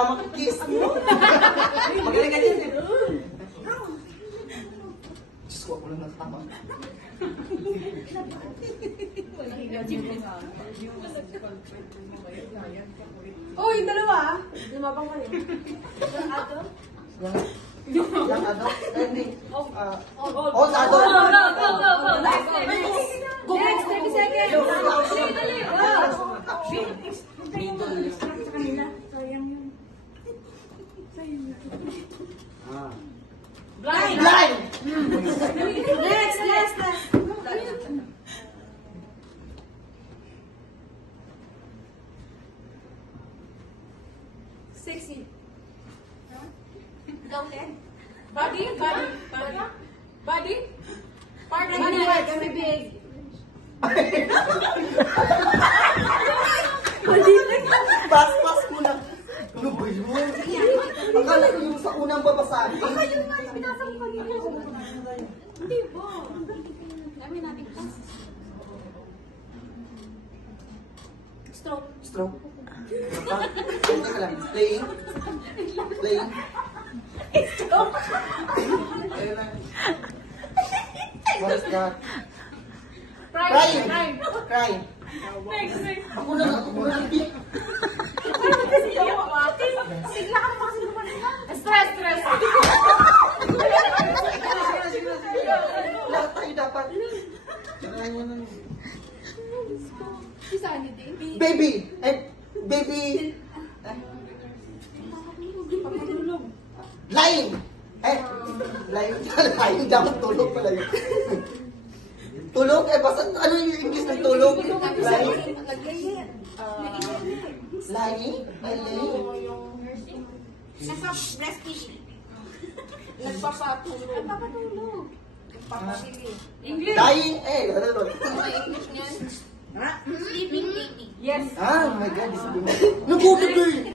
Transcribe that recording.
tama ka kiss mo. Magaling ka dyan eh. Diyos ko, ako lang natama. Oh, yung dalawa ah. Lumabang ka rin. Yung ano? Hindi. Oh, Ado. Go. Next, 30 seconds. Sa kanila. Sayang yun. Blind. Blind! Next. Sexy. Ikaw ulit. Body. Big. Pas mo na. Ano ba yun? Akala ko yung sa unang babasahin. Baka yun nga yung binasa mo kanina. Hindi po. Dami natin class. Stroke. Stroke. Ano ka lang? Playing? Stroke. Ayun lang. What is that? Crying. Crying. Next. Ako na. Sigla ka naman kasi lumalang. Stress. Lahat tayo dapat. Si Sunny din. Baby! Baby! Papatulog. Lying! Lying dapat tulog pala yun. Tulog? Basta ano yung English ng tulog? Lying? Lying? Nagpa-breastfeeding. Nagpapatulog. Nagpapasili. English. Lying? Ano English niyan? Sleeping baby. Yes. Ah, oh my God. Nagulat ko eh.